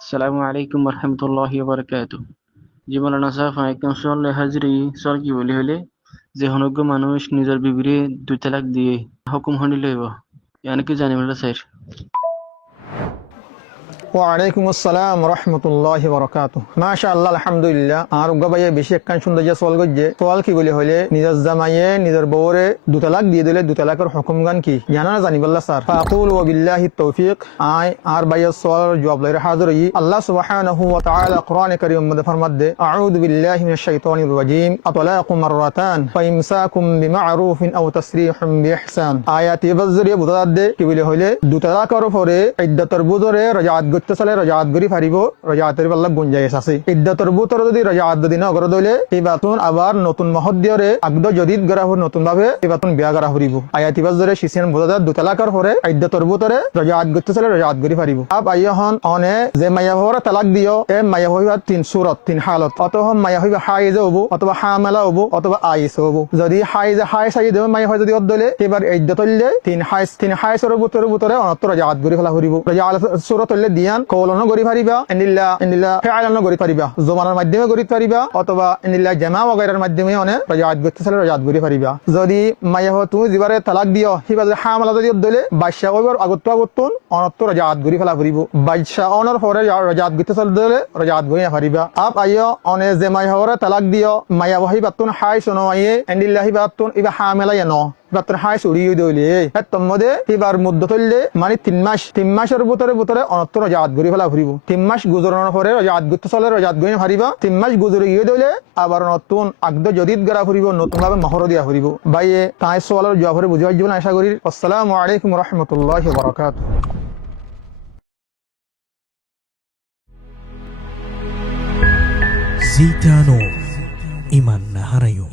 আসসালামু আলাইকুম রহমতুল্লাহি বারাকাতু। জীবনের নাসা ফাইকাম সাল্লাহ হাজরি সর কি বলি হলে যে হনজ্ঞ মানুষ নিজের বিবিরে দুই তালাক দিয়ে হুকুম হনি লইব ইয়ানি কি জানি বলে স্যার। ওয়ালাইকুম আসসালাম রহমতুল্লাহি বারাকাতুহু। মাশাআল্লাহ, আলহামদুলিল্লাহ। আর গবাইয়ে বেশি একখান সুন্দর যে সোয়াল গজ্জে সোয়াল কি বলে হলে নিজের জামাইয়ে নিজের বউরে দু তালাক দিয়ে দিলে দু তালাকের হুকুম গান কি জানা না জানি বললা স্যার। ফাকুল ওয়া বিল্লাহি তৌফিক। আই আর বাইয়ের সোয়াল জবাব লইরে হাজির হই। আল্লাহ সুবহানাহু ওয়া তাআলা কোরআনে কারীম মধ্যে ফরমাদে আউযু বিল্লাহি মিনাশ শাইতানির রাজীম আতলাকু মাররাতান ফাইমসাকুম বিমা'রুফিন আও তাসরিহুম বিইহসান। আয়াতি বাজরিয়ে বুঝাদে কি বলে হলে দু তালাকের পরে ইদ্দাতের বুজরে রাজাত সালে রাজাত গরি ফারিব রাজাতের পাল্লা গুঞ্জাইশ আছে। ইদ্দাতর বুতর যদি রাজাত দিন অগর দইলে এই বাতুন আবার নতুন মহদ্দিয়রে আগদ জদিদ গরা হর নতুন ভাবে এই বাতুন বিয়া করা হরিব। আয়াতি বাজরে শিসিয়ান বুঝাদা দু তালাকের পরে ইদ্দাতর বুতরে রাজাত গত্তে সালে রাজাত গরি ফারিব। আব আইয়হন অনে যে মাইয়া হওয়ার তালাক দিও এ মাইয়া হইবা তিন সুরত তিন হালত। অতঃ মাইয়া হইবা হাইজে হবো অথবা হামেলা হবো অথবা আইস হবো। যদি হাইজে হাই সাই দেবে মাইয়া হয় যদি অদলে এবার ইদ্দাতলে তিন হাইসর বুতরে অনত রাজাত গরি ফেলা হরিব। রাজাত সুরত হইলে দিয়ান কৌলনো গরি পারিবা এনিল্লা ফেআলানো গরি পারিবা জমানার মাধ্যমে গরি পারিবা অথবা এনিল্লা জামা ওয়াগাইরার মাধ্যমে অনে রাজাত গতি সালে রাজাত গরি পারিবা। যদি মাইয়া হ তুমি জিবারে তালাক দিও হিবা যে হামালা যদি দলে বাদশা কইবার আগত্তুন অনত রাজাত গরি ফেলা পড়িব। বাদশা অনর পরে রাজাত গতি সালে দলে রাজাত গরি না পারিবা। আপ আইয় অনে যে মাইয়া হরে তালাক দিও মাইয়া ওহিবাতুন হাই শোনো আইয়ে এনিল্লা হিবাতুন ইবা হামেলা ইয়ানো বাতর হাই সুড়িয়ে দইলে তম্মদে এবার মধ্য তললে মানে 3 মাসের ভিতরে অনত্ত রাজাত গরি ফেলা ফুরিব। 3 মাস গুজরানোর পরে রাজাত গতি চলে রাজাত গরি হারিবা। 3 মাস গুজরে গিয়ে দইলে আবার নতুন আগদ জদিদ গরা ফুরিব নতুন ভাবে মহর দিয়া ফুরিব। ভাইয়ে তাই সওয়ালের জবাবে বুঝাই জীবন আশা করি। আসসালামু আলাইকুম রহমতুল্লাহি ওয়া বারাকাতুহু। জিটানো ইমান না হারাইও।